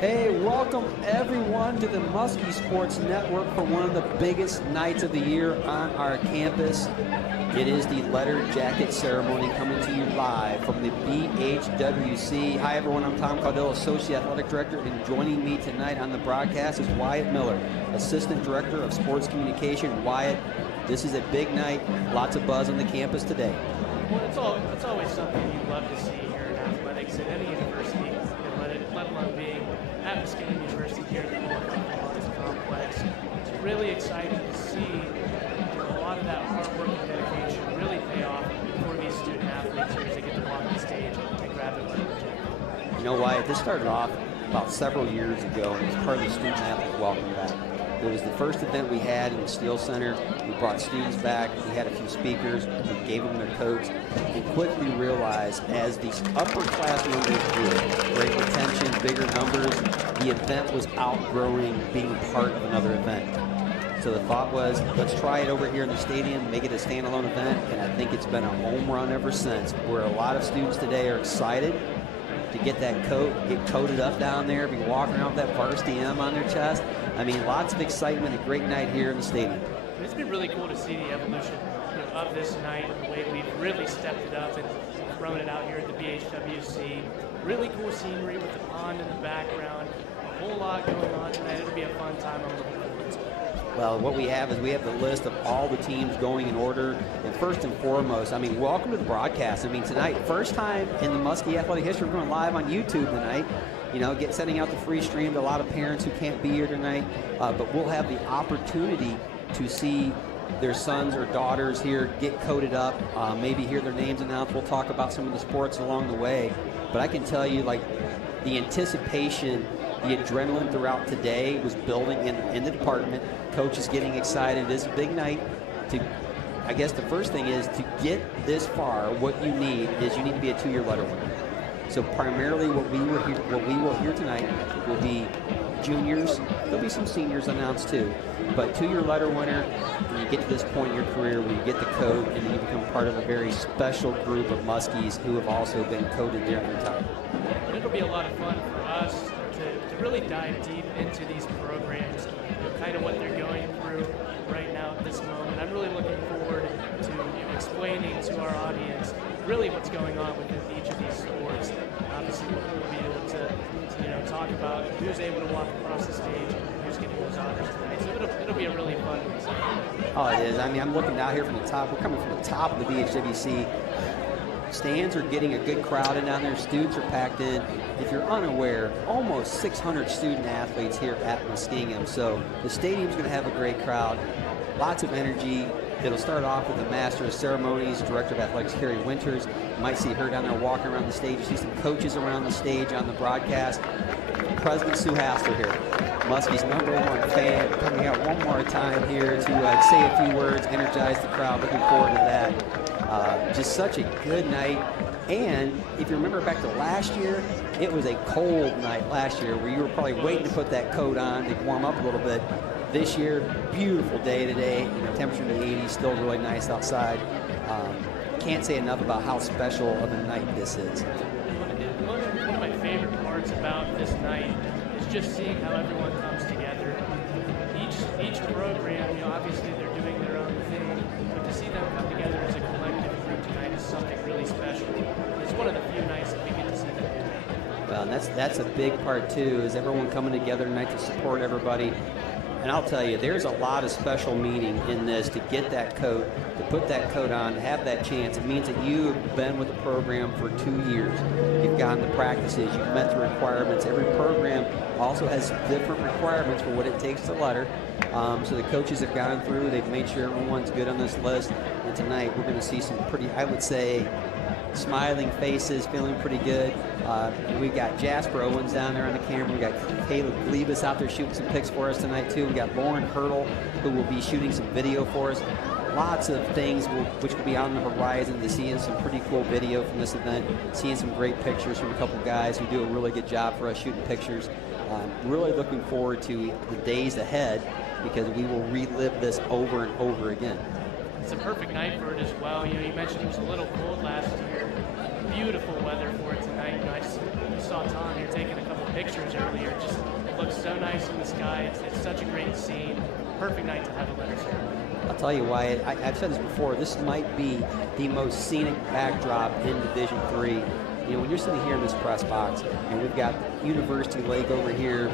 Hey, welcome everyone to the Muskie Sports Network for one of the biggest nights of the year on our campus. It is the letter jacket ceremony coming to you live from the BHWC. Hi everyone, I'm Tom Caudell, Associate Athletic Director, and joining me tonight on the broadcast is Wyatt Miller, Assistant Director of Sports Communication. Wyatt, this is a big night, lots of buzz on the campus today. Well, it's always something you love to see here in athletics at any university, let alone being at Muskingum University here at the Muskingum complex. It's really exciting to see a lot of that hard work and dedication really pay off for these student athletes here as they get to walk the stage and grab their letter jacket. You know, Wyatt, this started off about several years ago, and it was part of the student athlete welcome back. It was the first event we had in the Steel Center. We brought students back. We had a few speakers. We gave them their coats. We quickly realized as these upper class numbers grew, great retention, bigger numbers, the event was outgrowing being part of another event. So the thought was, let's try it over here in the stadium, make it a standalone event, and I think it's been a home run ever since, where a lot of students today are excited to get that coat, get coated up down there, be walking around with that varsity M on their chest. I mean, lots of excitement, a great night here in the stadium. It's been really cool to see the evolution of this night and the way we've really stepped it up and thrown it out here at the BHWC. Really cool scenery with the pond in the background. A whole lot going on tonight. It'll be a fun time. I'm looking forward to it. Well, what we have is we have the list of all the teams going in order. And first and foremost, I mean, welcome to the broadcast. I mean, tonight, first time in the Muskie athletic history, we're going live on YouTube tonight. You know, sending out the free stream to a lot of parents who can't be here tonight. But we'll have the opportunity to see their sons or daughters here get coated up, maybe hear their names announced. We'll talk about some of the sports along the way. But I can tell you, like, the anticipation, the adrenaline throughout today was building in the department. Coaches getting excited. It is a big night. I guess the first thing is to get this far, what you need is you need to be a two-year letter winner. So primarily what we will hear tonight will be juniors. There'll be some seniors announced too. But two-year letter winner, when you get to this point in your career where you get the coat and then you become part of a very special group of Muskies who have also been coated during their time. And it'll be a lot of fun for us to really dive deep into these programs, kind of what they're going through right now at this moment. I'm really looking forward to explaining to our audience really what's going on within each of these sports. Obviously, we'll be able to talk about who's able to walk across the stage and who's getting those honors tonight. So it'll be a really fun one. Oh, it is. I mean, I'm looking down here from the top. We're coming from the top of the BHWC. Stands are getting a good crowd in down there. Students are packed in. If you're unaware, almost 600 student athletes here at Muskingum. So the stadium's going to have a great crowd. Lots of energy. It'll start off with the Master of Ceremonies, Director of Athletics, Carrie Winters. You might see her down there walking around the stage. You see some coaches around the stage on the broadcast. President Sue Hassler here, Muskie's #1 fan, coming out one more time here to say a few words, energize the crowd. Looking forward to that. Just such a good night. And if you remember back to last year, it was a cold night last year where you were probably waiting to put that coat on to warm up a little bit. This year, beautiful day today. Temperature in the 80s, still really nice outside. Can't say enough about how special of a night this is. One of my favorite parts about this night is just seeing how everyone comes together. Each program, obviously they're doing their own thing, but to see them come together as a collective group tonight is something really special. It's one of the few nights that we get to see them do. Well, and that's a big part too, is everyone coming together tonight to support everybody. And I'll tell you, there's a lot of special meaning in this to get that coat, to put that coat on, to have that chance. It means that you have been with the program for 2 years. You've gone to practices, you've met the requirements. Every program also has different requirements for what it takes to letter. So the coaches have gone through, they've made sure everyone's good on this list. And tonight we're going to see some pretty, I would say, smiling faces, feeling pretty good. We've got Jasper Owens down there on the camera. We've got Caleb Glebus out there shooting some pics for us tonight too. We've got Lauren Hurdle, who will be shooting some video for us. Lots of things which will be on the horizon to seeing some pretty cool video from this event, seeing some great pictures from a couple guys who do a really good job for us shooting pictures. Really looking forward to the days ahead because we will relive this over and over again. It's a perfect night for it as well. You mentioned it was a little cold last year. Beautiful weather for it tonight. I just saw Tom here taking a couple pictures earlier. It looks so nice in the sky. It's such a great scene. Perfect night to have a letter ceremony. I'll tell you why. I've said this before. This might be the most scenic backdrop in Division III. When you're sitting here in this press box, and we've got University Lake over here,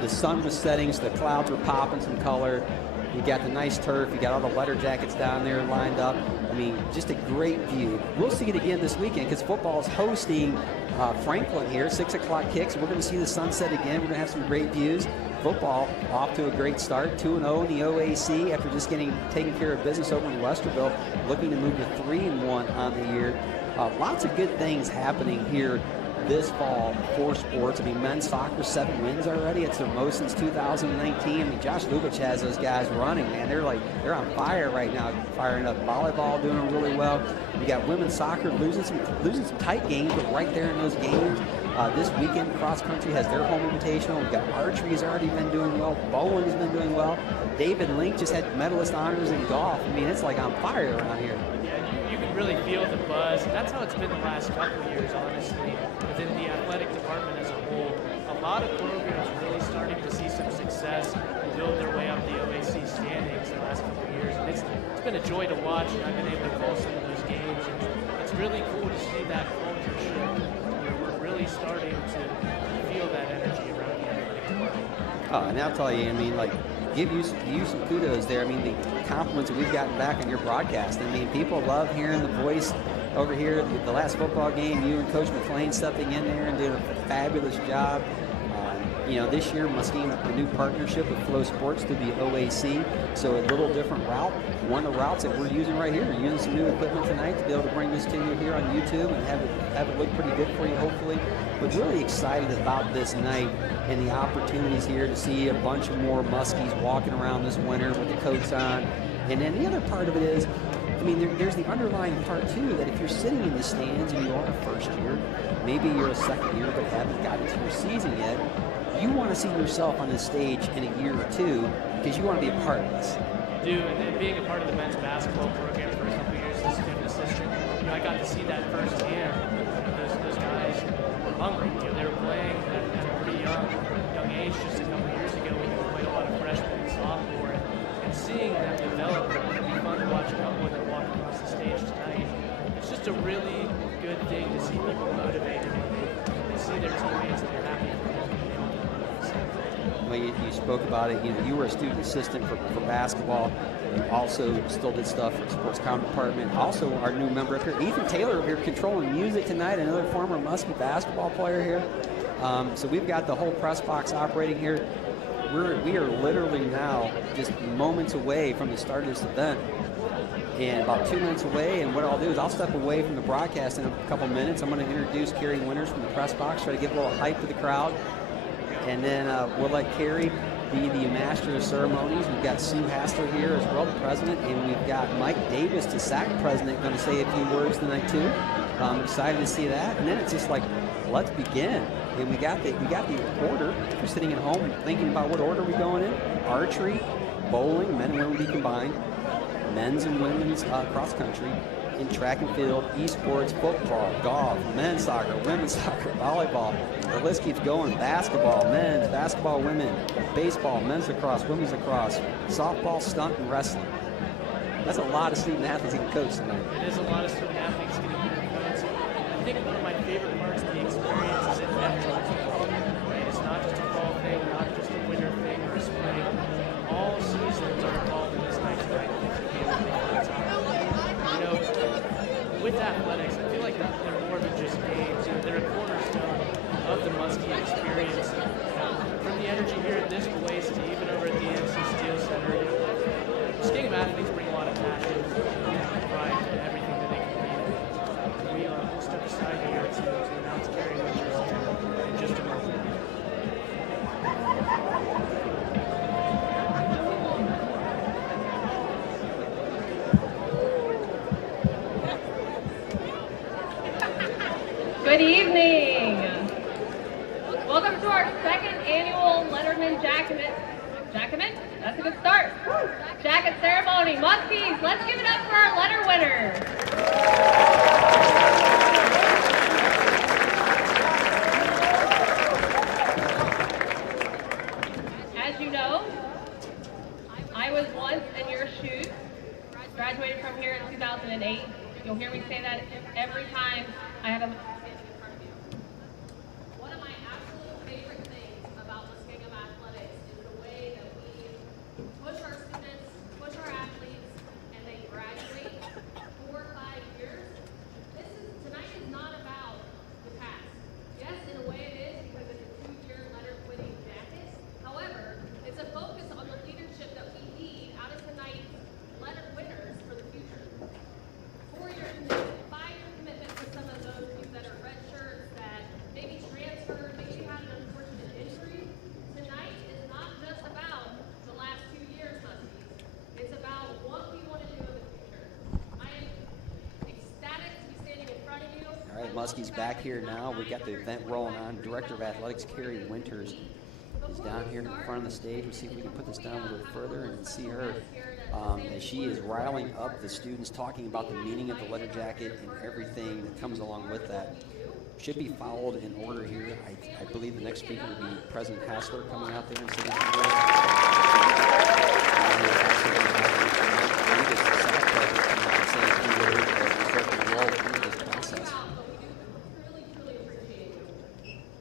the sun was setting, so the clouds were popping some color. You got the nice turf. You got all the letter jackets down there lined up. Just a great view. We'll see it again this weekend because football is hosting Franklin here. 6 o'clock kicks. We're going to see the sunset again. We're going to have some great views. Football off to a great start, 2-0 in the OAC after just taking care of business over in Westerville, looking to move to 3-1 on the year. Lots of good things happening here this fall for sports. Men's soccer, 7 wins already. It's their most since 2019. Josh Lubich has those guys running, man. They're on fire right now, firing up. Volleyball doing really well. We got women's soccer losing some tight games, but right there in those games. This weekend, cross country has their home invitational. We've got archery has already been doing well. Bowling has been doing well. David Link just had medalist honors in golf. It's like on fire around here. Yeah, you can really feel the buzz. That's how it's been the last couple of years, honestly. Within the athletic department as a whole, a lot of programs really starting to see some success and build their way up the OAC standings the last couple of years. And it's been a joy to watch, and I've been able to call some of those games. And it's really cool to see that culture shift. We're really starting to feel that energy around the athletic department. And I'll tell you, give you some kudos there. The compliments that we've gotten back on your broadcast. People love hearing the voice over here. The last football game, you and Coach McClain stepping in there and doing a fabulous job. This year, Muskingum, a new partnership with Flow Sports through the OAC, so a little different route. One of the routes that we're using right here. We're using some new equipment tonight to be able to bring this to you here on YouTube and have it look pretty good for you, hopefully. But really excited about this night and the opportunities here to see a bunch of more Muskies walking around this winter with the coats on. And then the other part of it is, there's the underlying part, too, that if you're sitting in the stands and you are a first year, maybe you're a second year but haven't gotten to your season yet, you want to see yourself on this stage in a year or two because you want to be a part of this. You do, and being a part of the men's basketball program for a couple of years as a student assistant, I got to see that firsthand. Those guys were hungry. They were playing at a pretty young age just a couple of years ago when you played a lot of freshmen and sophomore, and seeing them develop. It'll be fun to watch a couple of them walk across the stage tonight. It's just a really good thing to see people motivated and they see their teammates and they're happy for them. Well, you spoke about it. You were a student assistant for basketball. You also still did stuff for the sports comm department. Also, our new member up here, Ethan Taylor, here controlling music tonight. Another former Muskie basketball player here. So we've got the whole press box operating here. We are literally now just moments away from the start of this event, and about 2 minutes away. And what I'll do is I'll step away from the broadcast in a couple minutes. I'm going to introduce Carrie Winters from the press box, try to give a little hype to the crowd. And then we'll let Carrie be the master of ceremonies. We've got Sue Hassler here as well, the president, and we've got Mike Davis, the SAC president, going to say a few words tonight too. I'm excited to see that. And then it's just like, let's begin. And we got the order. If you're sitting at home thinking about what order we're going in, archery, bowling, men and women be combined, men's and women's cross country, in track and field, esports, football, golf, men's soccer, women's soccer, volleyball. The list keeps going. Basketball, men's, basketball, women, baseball, men's lacrosse, women's lacrosse, softball, stunt, and wrestling. That's a lot of student athletes getting coached tonight. It is a lot of student athletes getting coached. I think one of my favorite parts of the experience is it right? It's not just a fall thing, not just a winter thing or a spring. All seasons are involved in this night tonight. With athletics, I feel like they're more than just games. They're a cornerstone of the Muskie experience. From the energy here at this place to even over at the NC Steel Center, Muskingum athletes bring a lot of passion and pride to everything that they compete in. We'll step aside here to announce Carrie Winters here in just a moment. Good evening. Welcome to our second annual Letterman Jacket? That's a good start. Jacket ceremony. Muskies, let's give it up for our letter winners. You'll hear me say that every time I have a... One of my absolute favorite things about Muskingum Athletics is the way that we push our students, push our athletes, and they graduate 4 or 5 years. Tonight is not about the past. Yes, in a way it is because it's a 2-year letter-winning jacket. However, it's a focus on the leadership that we need out of tonight's letter winners for the future. 4-year commitment, 5-year commitment for some of those of you that are red shirts, that maybe transferred, maybe had an unfortunate injury. Tonight is not just about the last 2 years, Muskies. It's about what we want to do in the future. I am ecstatic to be standing in front of you. All right, Muskie's back here now. We got the event rolling on. Director of Athletics, Carrie Winters, is down here in front of the stage. We'll see if we can put this down a little further and see her as she is riling up the students, talking about the meaning of the letter jacket and everything that comes along with that. Should be followed in order here. I believe the next speaker will be President Hassler coming out there and sitting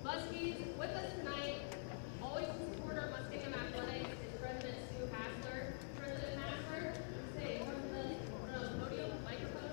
Muskies, with us tonight, always in support of Muskingum Athletics, is President Sue Hassler. President Hassler, say more to the podium, microphone.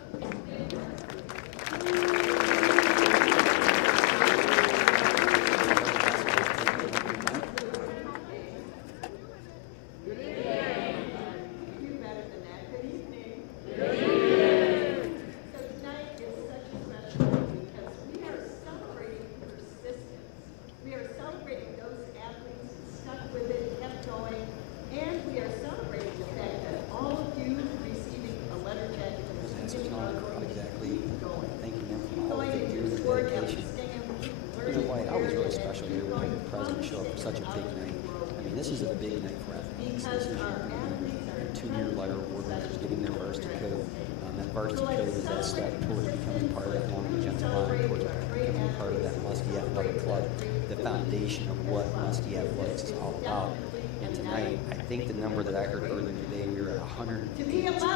Such a big night. I mean, this is a big night for athletics. This is your 2-year letter award winners getting their varsity code. That varsity code is that step towards becoming part of that long magenta line, towards becoming part of that Muskie Athletic Club, the foundation of what Muskie Athletics is all about. And tonight, I think the number that I heard earlier today, we were at 108 people.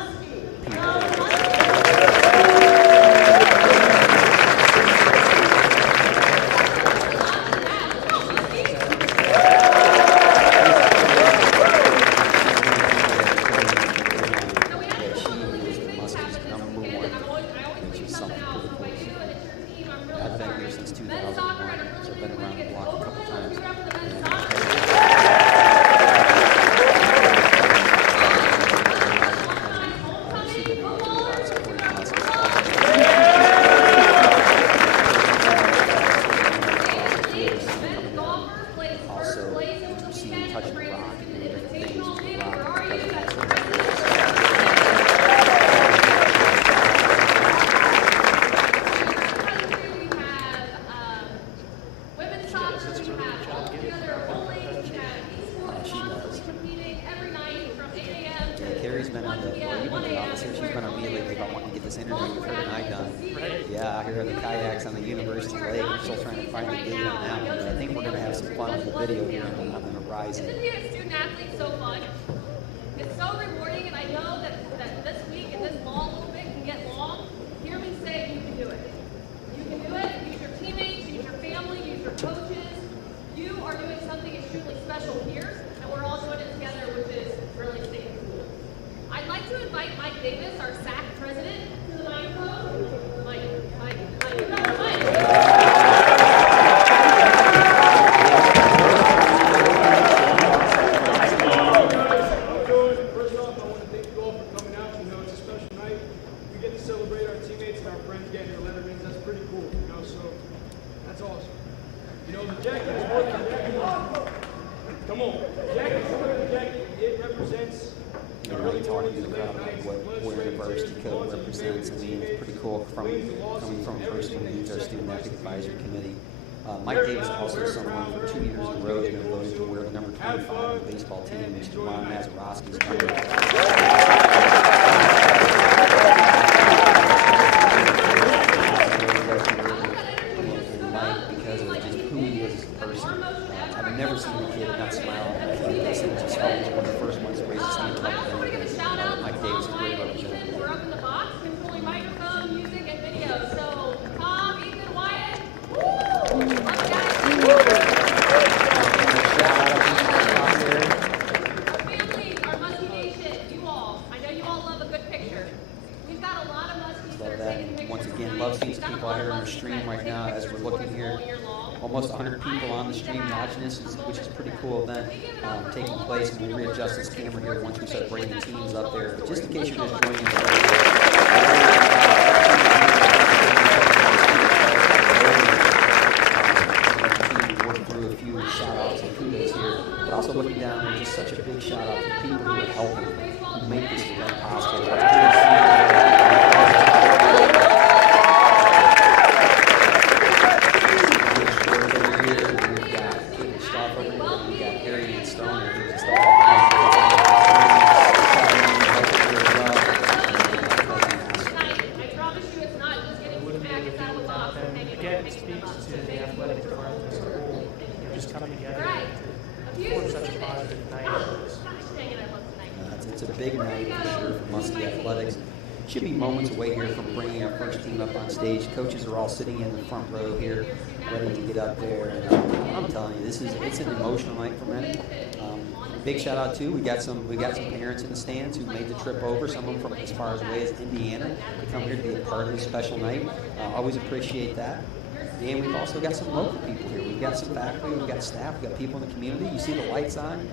Yeah, here are the kayaks on the University Lake. We're still trying to find the video now, but I think we're going to have some fun with the video here on the horizon. Isn't being a student athlete so fun? It's so rewarding, and I know that this week and this long little bit can get long. Hear me say you can do it. You can do it. Use your teammates, use your family, use your coaches. You are doing something extremely special here, and we're all doing it together, which is really staying cool. I'd like to invite Mike Davis, our SAC president, to the microphone. Mike. Mike Davis also someone for 2 years in a row has been voted to wear the number 25 on the baseball team, Mr. Ron Mazurowski's number. And Mike, because of just who he is as a person, I've never seen a kid not smile. This thing just always one of the first ones to raise his hand. Mike Davis is a great representative. We're up in the box, controlling microphone. Family, our Muskie Nation, you all, I know you all love a good picture. We've got a lot of Muskies that are taking pictures. Once again, love seeing some people out here on the stream right now as we're looking here. Almost 100 people on the stream watching this, which is a pretty cool event taking place. And we'll readjust this camera here once we start bringing teams up there. But just in case you're just joining us, work through a few shout-outs and kudos here, but also looking down there, just such a big shout-out to the people who are helping, who make this event possible. It's a big night for sure for Muskie Athletics. Should be moments away here from bringing our first team up on stage. Coaches are all sitting in the front row here, ready to get up there. And I'm telling you, it's an emotional night for many. Big shout out too. We got some parents in the stands who made the trip over. Some of them from as far away as Indiana to come here to be a part of this special night. Always appreciate that. And we've also got some local people here. We've got some faculty, we've got staff, we've got people in the community. You see the lights on.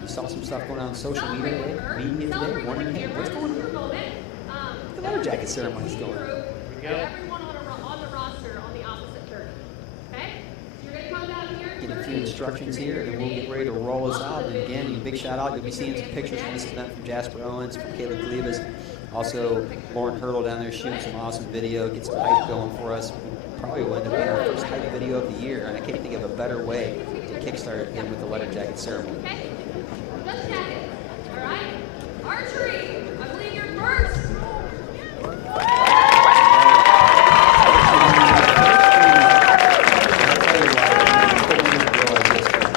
You saw some stuff going on social media today. Wondering, hey, what's going on? The letter jacket ceremony's going on. Everyone on the roster on the opposite turn. Okay? You're going to come down here. Get a few instructions here, and we'll get ready to roll this out. And again, big shout out. You'll be seeing some pictures from this event from Jasper Owens, from Caleb Glebas. Also, Lauren Hurdle down there shooting some awesome video, get some hype going for us. Probably will end up being our first hype video of the year, and I can't think of a better way to kickstart it with the letter jacket ceremony. Okay? Just jacket. All right? Archery. I believe you're first.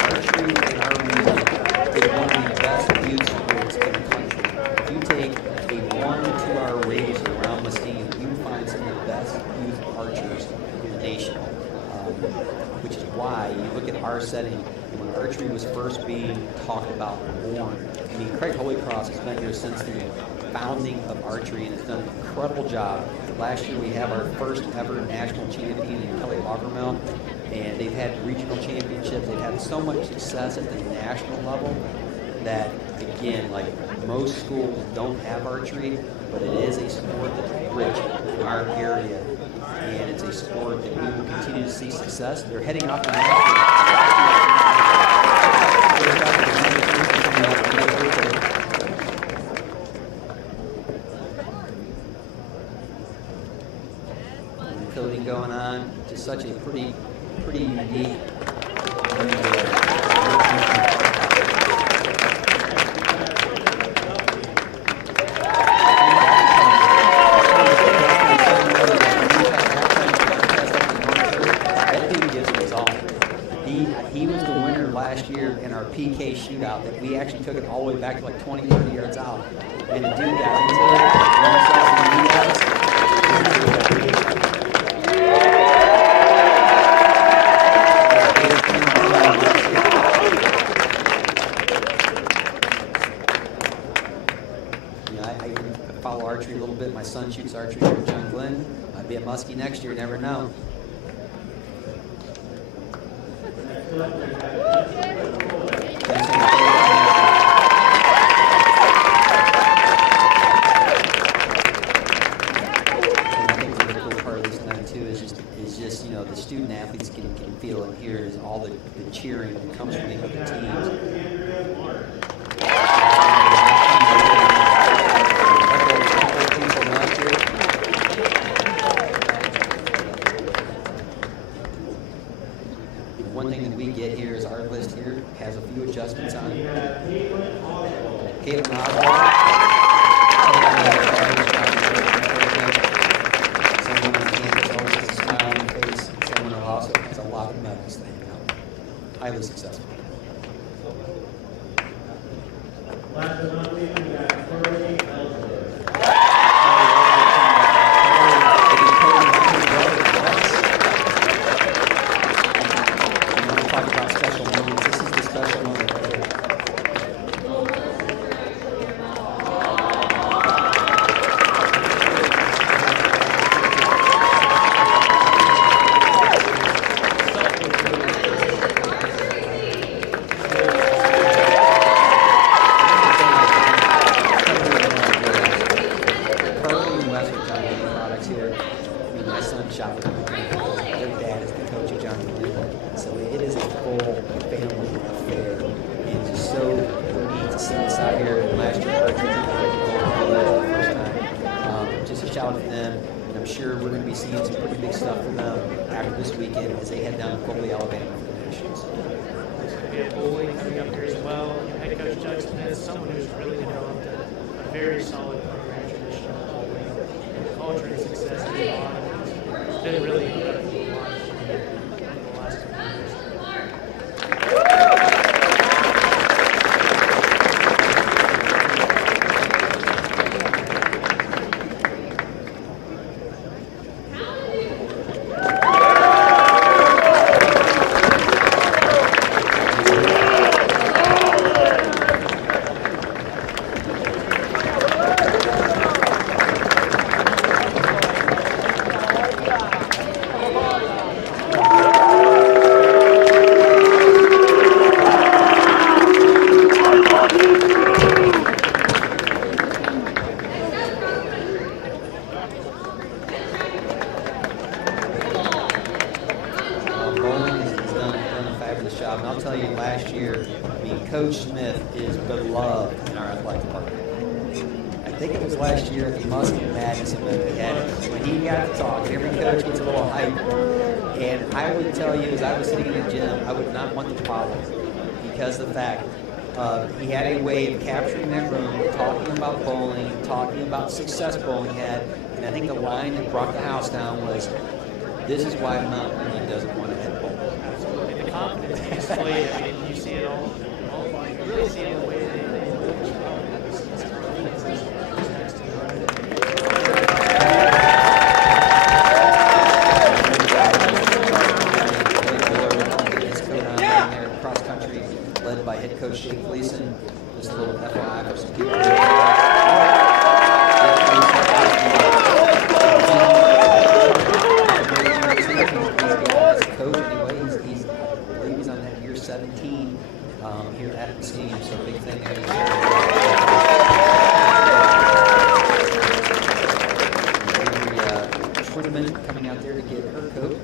Archery in our region is one of the best youth sports in the country. If you take a 1 to 2 hour radius around Muskingum, you will find some of the best youth archers in the nation. Which is why you look at our setting, and when archery was first being talked about and born, I mean, Craig Holycross has been here since the founding of archery and has done an incredible job. Last year we have our first ever national champion in Kelly Lagermel, and they've had regional championships. They've had so much success at the national level that, again, like most schools don't have archery, but it is a sport that's rich in our area. And it's a sport that we will continue to see success. They're heading off to coding going on. Just such a pretty unique. He was the winner last year in our PK shootout that we actually took it all the way back to like 20, 30 yards out. And the dude got into it. I follow archery a little bit. My son shoots archery here at John Glenn. Might be a Muskie next year, never know. The student athletes can feel and hear is all the cheering that comes from the other teams. One thing that we get here is our list here has a few adjustments on it. Caleb highly successful. Last but not least, we got Corey Ellsworth. talk about special moments. This is the special moment right here. As they head down to Colby, Alabama for the Nationals. We have bowling coming up here as well. Head coach Doug Smith is someone who's really developed a very solid program tradition of bowling. And the culture and success of the bottom has been really incredible to watch in the last 2 years. Coach Smith is beloved in our athletic department. I think it was last year at the Muskingum Madness event we had. When he got to talk, every coach gets a little hype. And I would tell you, as I was sitting in the gym, I would not want to follow because of the fact he had a way of capturing that room, talking about bowling, talking about success bowling had. And I think the line that brought the house down was, this is why Mount Union doesn't want to head bowl. Absolutely. The confidence he displayed, I mean, you see it all. You really see it in the way they coach well. It's next to none. Cross country, led by head coach Jake Gleason. Just a little FYI for some people. Coach anyway, he's on that year 17 here at Muskingum, so big thing there. Tournament coming out there to get her coat,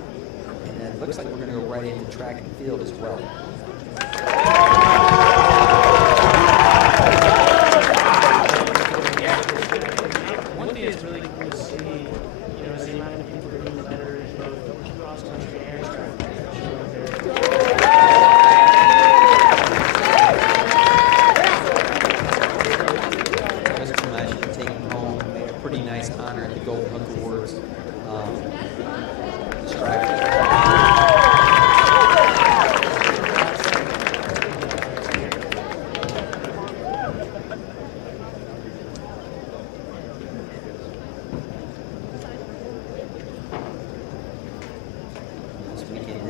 and then it looks like we're going to go right into track and field as well. One thing that's really cool to see, is the amount of people who are better in both cross country and track. Taking home a pretty nice honor at the Golden Hook Awards. This weekend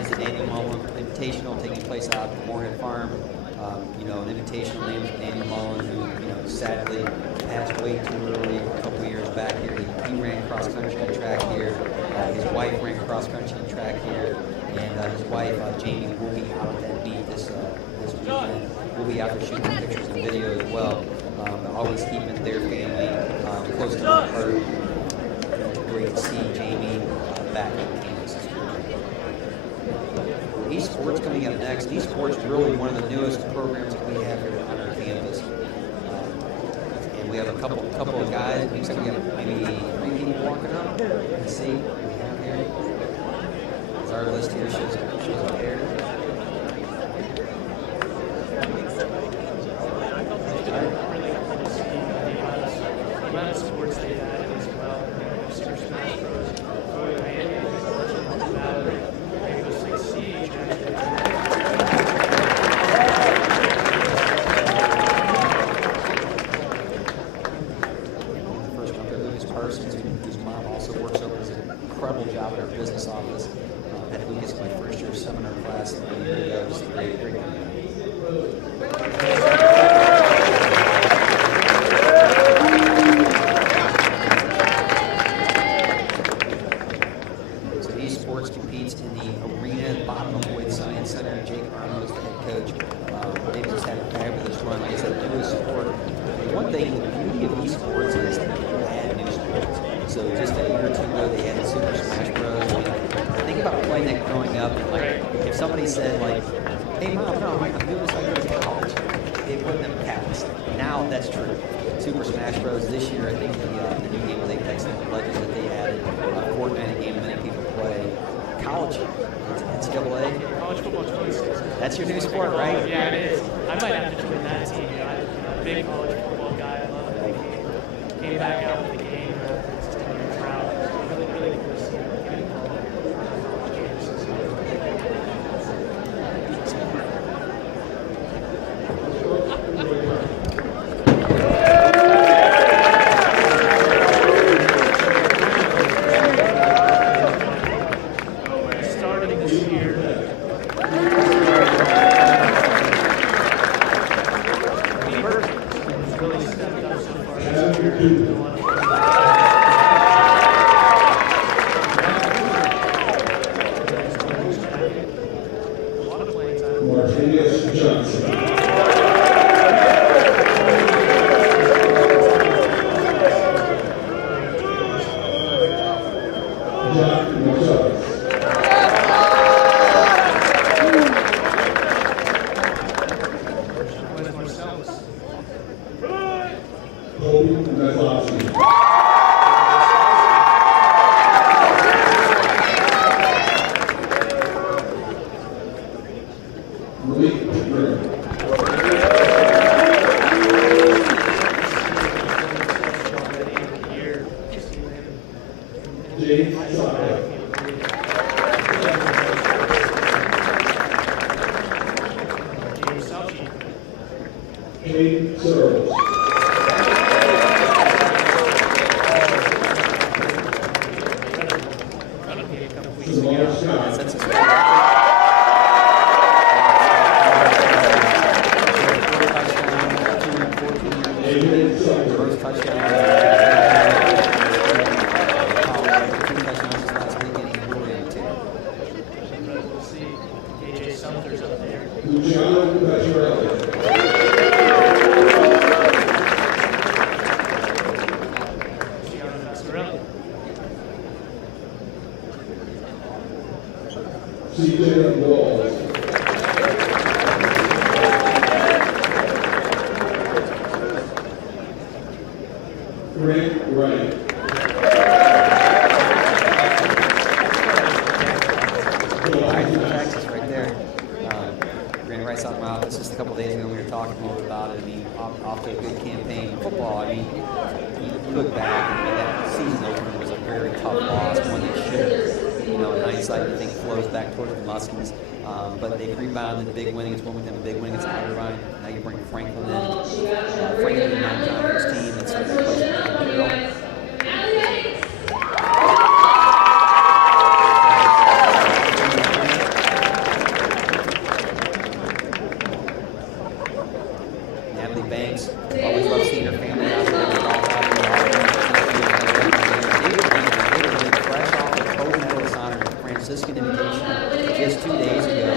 is the Mullen taking place out at the Moorhead Farm. An invitational named Daniel Mullen, who sadly passed away too early a couple years back here. He ran cross country and track here. His wife ran cross country and track here, and his wife Jamie will be out at that meet this weekend. We'll be out there shooting pictures and video as well. Always keeping their family close to their heart. It's great to see Jamie back on campus. Esports coming up next. Esports is really one of the newest programs that we have here on our campus. And we have a couple of guys. It looks like we have maybe 3 people walking up. Let's see what we have here. As our list here shows a pair. Really cool to see the amount of sports they added as well. Super Smash Bros. Rainbow Six Siege. First one, Lucas Parsons, whose mom also works over as an incredible job at our business office. Had Lucas my first year seminar class. It was great. So esports competes in the arena, bottom of Boyd Science Center. Jake Arno is the head coach. They've just had a fabulous run. Like I said, really support. One thing, the beauty of esports is that you add new sports. So just a year or two ago, they added Super Smash Bros. Think about playing that growing up. And like, if somebody said like, "Hey mom, no, I'm doing this. I go to college," they put them past. Now that's true. Super Smash Bros. This year, I think the new game with Apex Legends that they added, Fortnite, a game that many people play. College, NCAA. College football 26. That's your new sport, right? Yeah, it is. I might have to join that team. I'm a big college football guy. I love that game. Came back out with the game. It's 10 years out. It's really, really cool to see them get involved in college games. Starting this year. Really stepped up so far this year. A lot of playing time. Martinez Johnson. John Marcellus. Where's Marcellus? Kobe Methlowski. Malik Green. Already in the year. James Saka. James Salchi. Kate Searles. A couple weeks Samar ago. Scott. That's his David Sutton. first touchdown. Two touchdowns this last week, and he's really on the team. We'll see AJ Sumter's up there. Luciano Pacharelli. Luciano Maxarelli. CJ Walls. Grant Wright. Texas right there. Grand Rice out of my office just a couple days ago. We were talking a little about it. I mean, off to a good campaign in football. I mean, you look back, I mean, that season opener was a very tough loss, one that should, in hindsight, I think flows back towards the Muskings. But they've rebounded the big win against Wilmington, the big win against Irvine. Now you bring Franklin in. Franklin, a non-conference team that's in that place with Imperial. Natalie Banks, always love seeing her family out there. David, fresh off a gold medalist honor at the Franciscan Invitation just 2 days ago.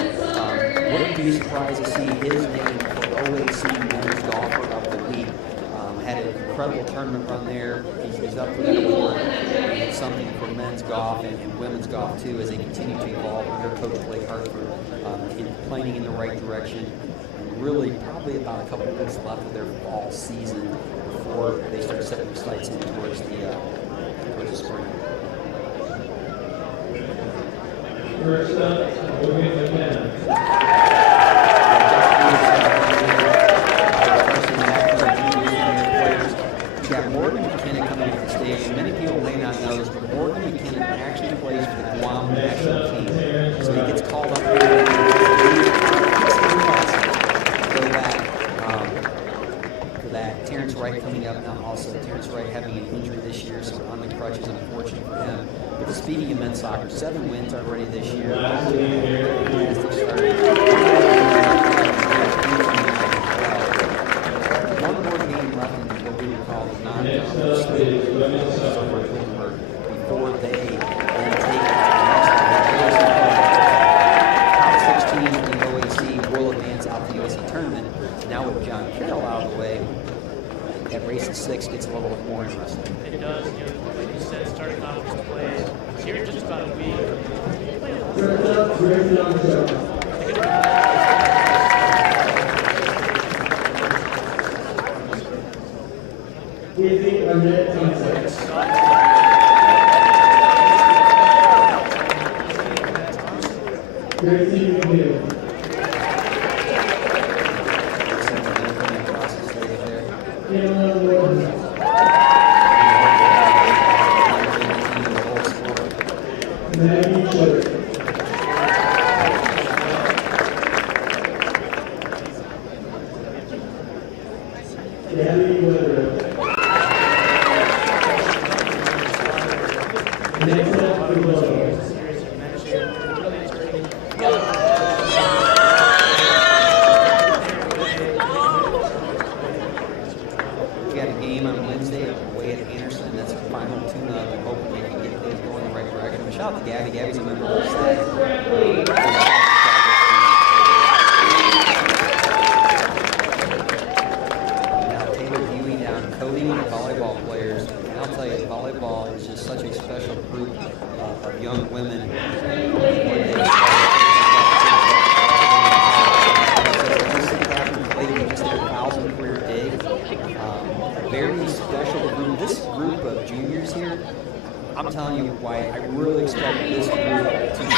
Wouldn't be surprised to see his name for OAC Men's Golfer of the Week. Had an incredible tournament run there. He's up for that award. It's something for men's golf and women's golf too, as they continue to evolve under Coach Blake Hartford, playing in the right direction. Really probably about a couple of weeks left of their fall season before they start setting their sights in towards the this spring. First up, Morgan McKenna. You got Morgan McKenna coming to the stage. Many people may not know this, but Morgan McKenna actually plays for the Guam national team. So he gets called up here. Go back for that. Terrence Wright coming up now also. Terrence Wright having an injury this year, so on the crutches, unfortunate for him. But the speaking of men's soccer, 7 wins already this year. Fantastic start. One more game left in what we would call the non-conference stage before they then take the next top 16 in the OAC will advance out to the OAC tournament. Now with John Carroll out of the way, that race at 6 gets a little bit more interesting. It does. You know, like you said, starting conference play here in just about a week. Easy on that team. Gracie McNeil. Cameron Warden. Maggie Church. Gabby Weather. Next up, we go. We got a game on Wednesday away at Anderson. That's a final tune-up. I'm hoping they can get things going in the right direction. Shout out to Gabby. Gabby's a member of our staff. Now Taylor Dewey down coaching the volleyball players. And I'll tell you, volleyball is just such a special group of young women. Just their 1,000 career day. A very special group. This group of juniors here, I'm telling you why I really expect this group to be the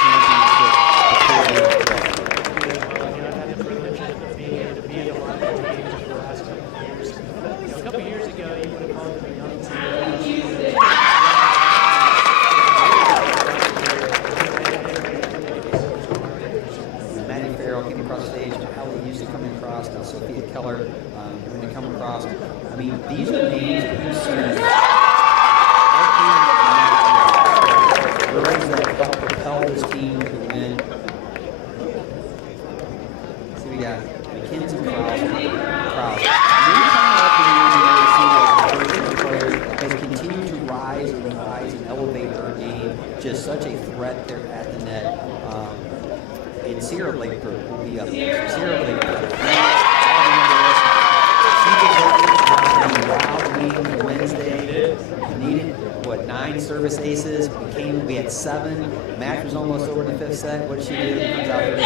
championship. I've had the privilege of being able to be at a lot of those games over the last couple of years. You know, a couple of years ago, you would have called them a young team. Maddie Farrell came across the stage. Hallie used to come across. Now Sophia Keller going to come across. I mean, these are names that you see. Girls that help propel this team to win. So we got Mackenzie Krause. Has continued to rise and elevate her game. Just such a threat there at the net. And Sierra Lakeford will be up there. Sierra Lakeford. She did a Wednesday. Needed, 9 service aces. We had 7. Match was almost over the 5th set. What did she do? Comes out there.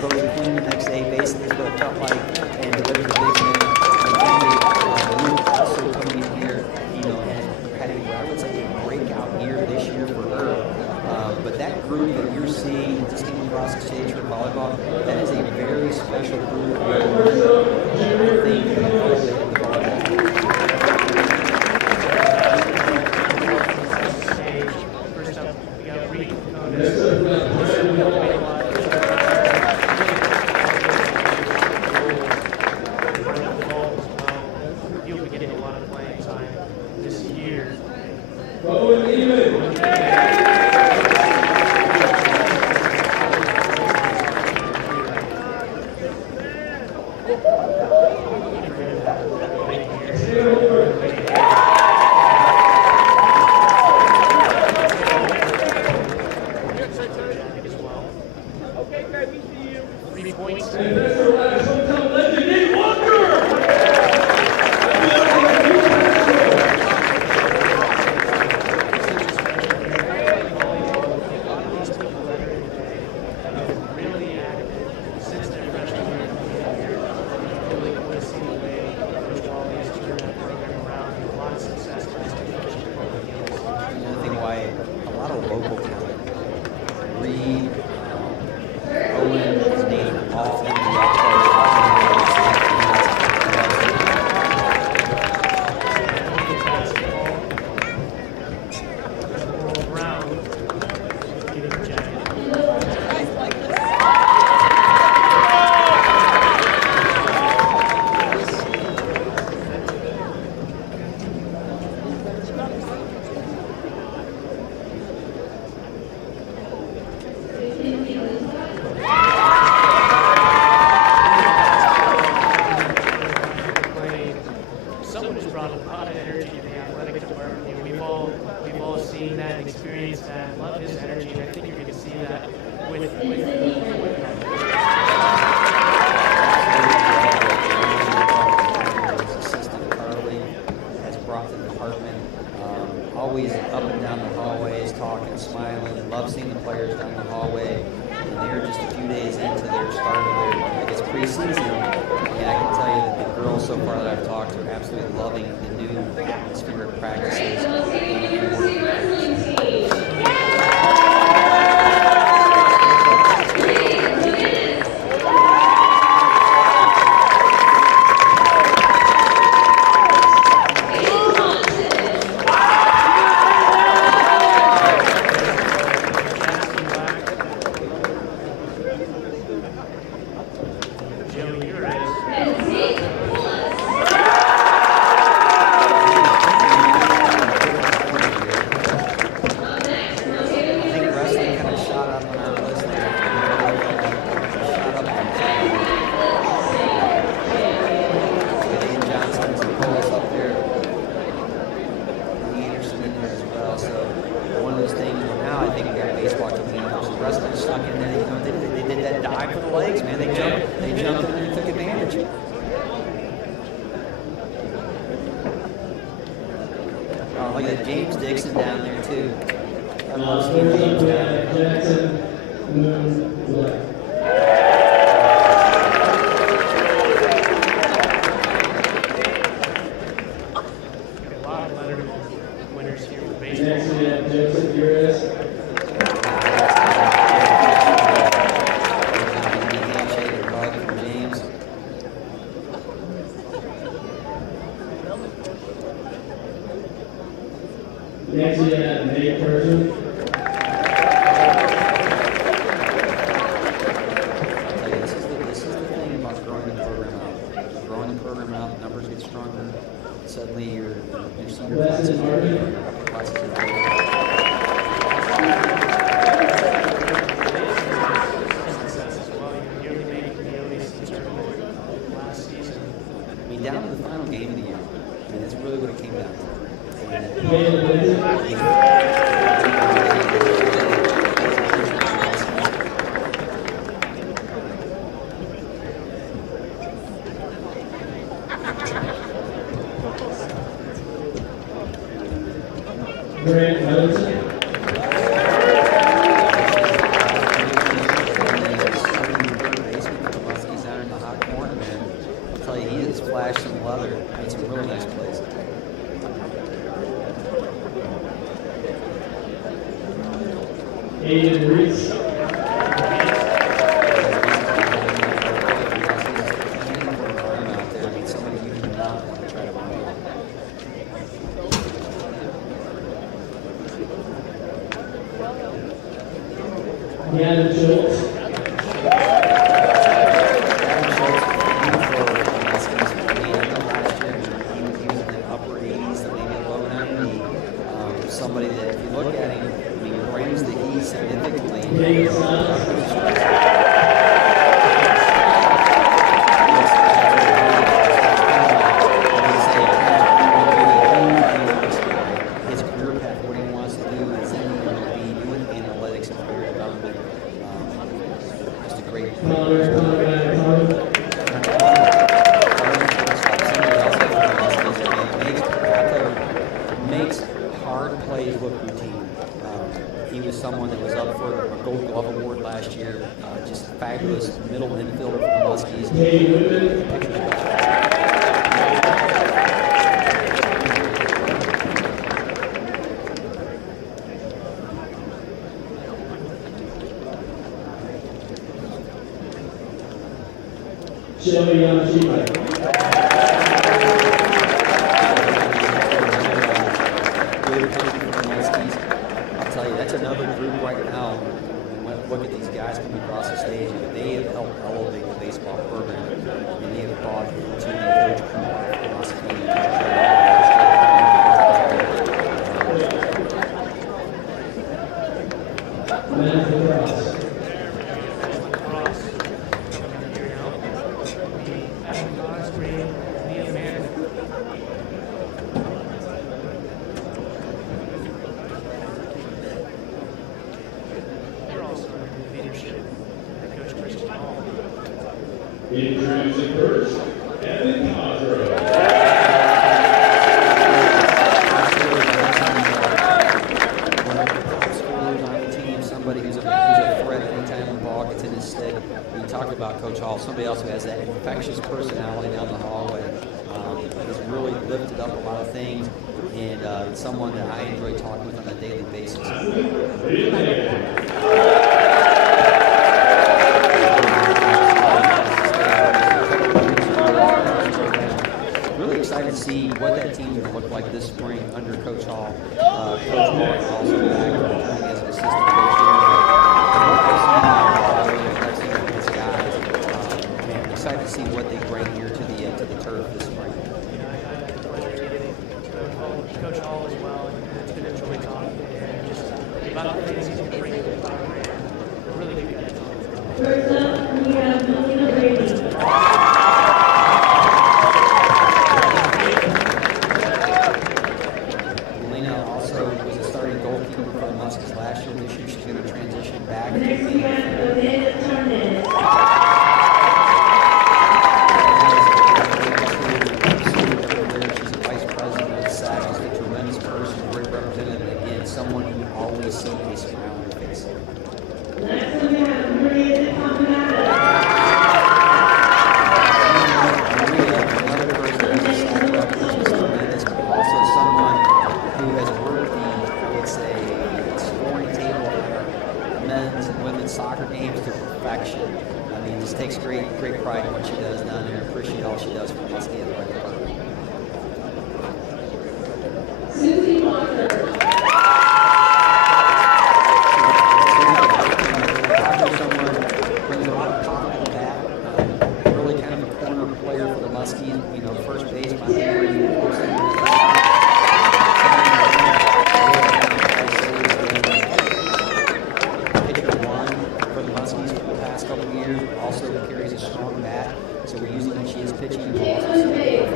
Goes clean the next day. Basically, is what it felt like, and delivers a big win. And also coming in here, you know, has had I would say a breakout year this year for her. But that group that you're seeing just came across the stage for volleyball, that is a very special group. I think the volleyball. First up, we got Reed. You'll be getting a lot of playing time this year. Okay, guys, we see you. 3 points. of energy in the athletic department. You know, we've all seen that and experienced that. Love his energy, and I think you're going to see that with assistant Carly has brought the department always up and down the hallways, talking, smiling. Love seeing the players down the hallway. And they're just a few days into their start of their, I guess, preseason. And I can tell you that the girls so far that I've talked to are absolutely loving the new atmosphere of practices. Introducing first, Evan Cosgrove. On the team, somebody who's a threat anytime the ball gets in his stick. We talked about Coach Hall, somebody else who has that infectious personality down the hallway. He's really lifted up a lot of things, and someone that I enjoy talking with on a daily basis. Really excited to see what that team's going to look like this spring under Coach Hall. Coach Hall is also back as an assistant coach here. I'm excited to see what they bring here to the turf this spring. I had the pleasure of meeting Coach Hall as well, and it's been a joy talking and just about all the things he's going to bring to the program. Really good guy talking. First up, we have Melina Brady. Melina also was a starting goalkeeper for the Muskies last year. This year she's going to transition back. Next we have Amanda Tornes. She's a vice president of SAC. She's a tremendous person, great representative, and again, someone who always sees a smile on her face. Next we have Maria Caminata. Another person who's a SAC representative, is tremendous, but also someone who has worked the, I would say, scoring table of men's and women's soccer games to perfection. I mean, this takes great pride in what she does down there. Appreciate all she does for the Muskie Athletic Department. Susie Walker. Someone brings a lot of power to that. Really kind of a corner player for the Muskies. You know, first base, my pitcher one for the Muskies for the past couple of years. Also carries a strong bat, so we're using when she is pitching. We'll also see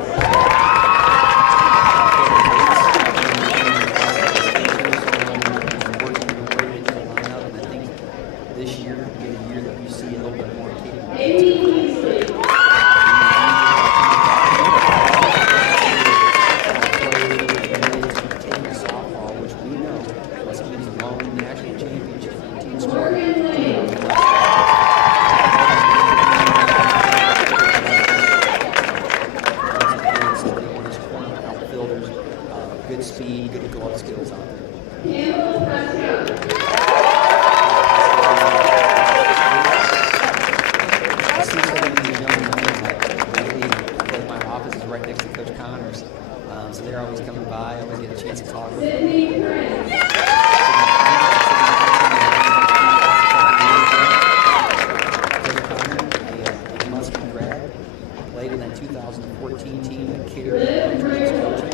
this year be a year that you see a little bit more capability. Taking softball, which we know Muskie's a lone national championship team sport. Outfielders, good speed, good glove skills out there. I see some of these young men, like my office is right next to Coach Connors, so they're always coming by. I always get a chance to talk with them. Coach Connor, a Muskie grad, played in that 2014 team that carried coaching.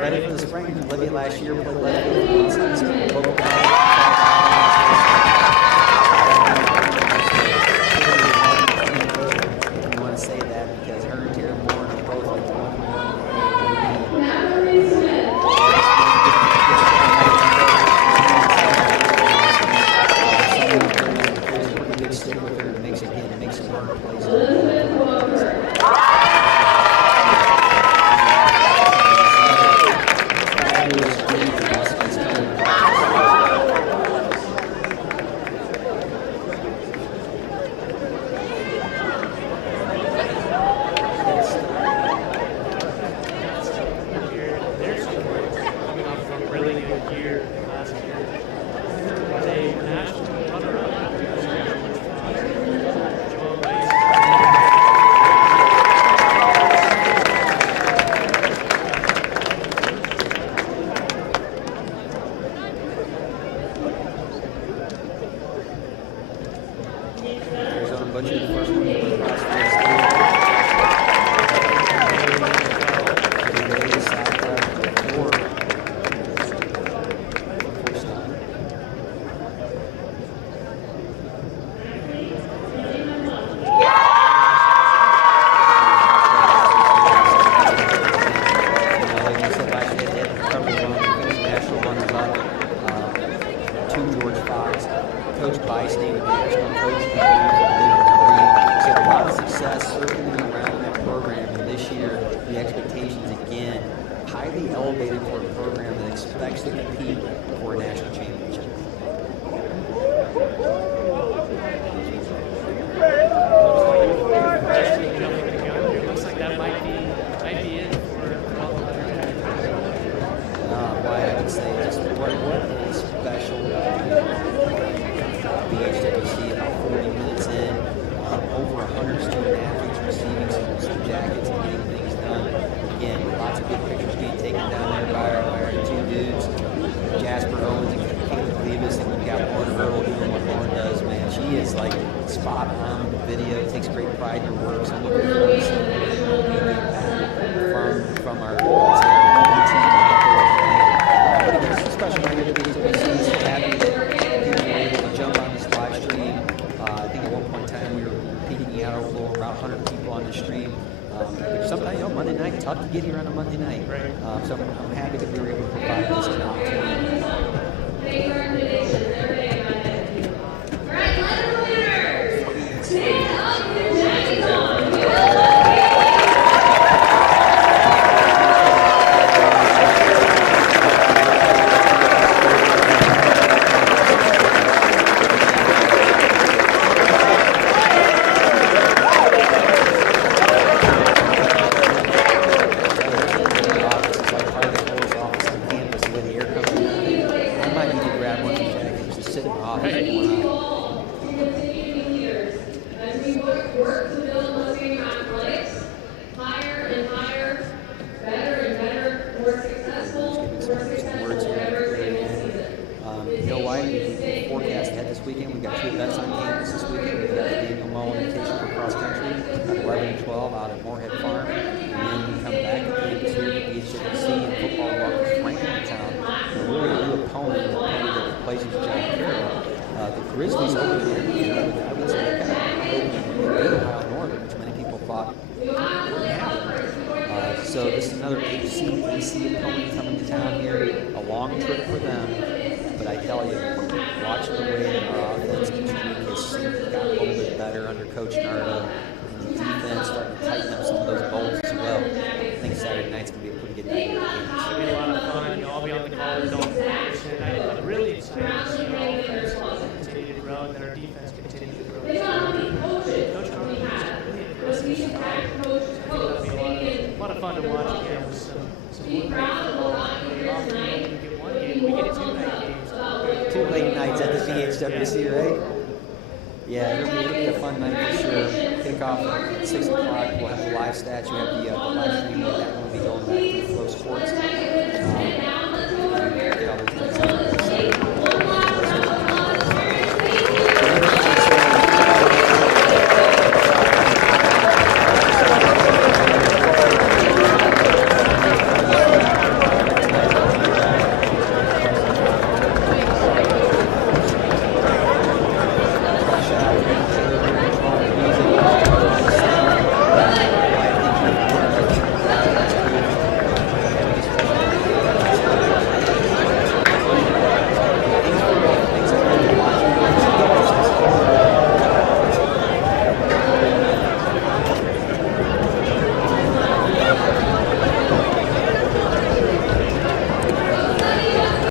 Ready for the spring. Olivia last year played left field for the Muskies. Local I want to say that because her and Tara Moore are both like pretty good stick with her. It makes it hard to play. There's coming off a really good year last year. Was a national runner-up. Joel Lacey. Arizona Butcher, the first one to win last year. Like you said last year, they had the cover one, finished just named a national coach of the year. So a lot of success circling around that program. And this year, the expectations again highly elevated for a program that expects to compete for a national championship. Looks like that might be it for all the letters. Why I would say just what is special BHWC about 40 minutes in, over 100 student athletes receiving some jackets and getting things done. Again, lots of good pictures being taken down there by our two dudes, Jasper Owens and Caleb Levis, and we've got Lauren Earl doing what Lauren does, man. She is like spot on the video, takes great pride in her work, so I'm looking forward to seeing from our team. It's a special night at the BHWC, so happy that people were able to jump on this live stream. I think at one point in time we were peaking out over around 100 people on the stream. Which sometimes, Monday night, it's tough to get here on a Monday night. So I'm happy that we were able to provide this opportunity. All right, letterwinners, take up your national. Work to build Muskingum athletics higher and higher, better and better, more successful, every season. Why we forecast ahead this weekend. We've got 2 events on campus this weekend. We've got the Daniel Mullen Invitation for cross country at 11 and 12 out at Moorhead Farm. And then we come back to campus here at BHWC and football welcomes Franklintown. A really new opponent that replaces John Carroll. The Grizzlies over there, I would say, kind of Ohio Northern, which many people thought wouldn't happen. So this is another AC opponent coming to town here. A long trip for them. But I tell you, watching the way that our offense each week has got a little bit better under Coach Nardo, and the defense starting to tighten up some of those bolts as well. I think Saturday night's going to be a pretty good night. It's going to be a lot of fun. I'll be on the call with Dalton Anderson. I'm really excited to see our offense continue to grow and then our defense continue to grow. Coach Nardo is really aggressive style. It'll be a lot of fun to watch again with some great football. We get one game, we get 2 night games. 2 late nights at the BHWC, right? Yeah, it'll be a fun night for sure. Kickoff at 6 o'clock. We'll have the live stats. You have the live stream. That will be going back to Flow Sports.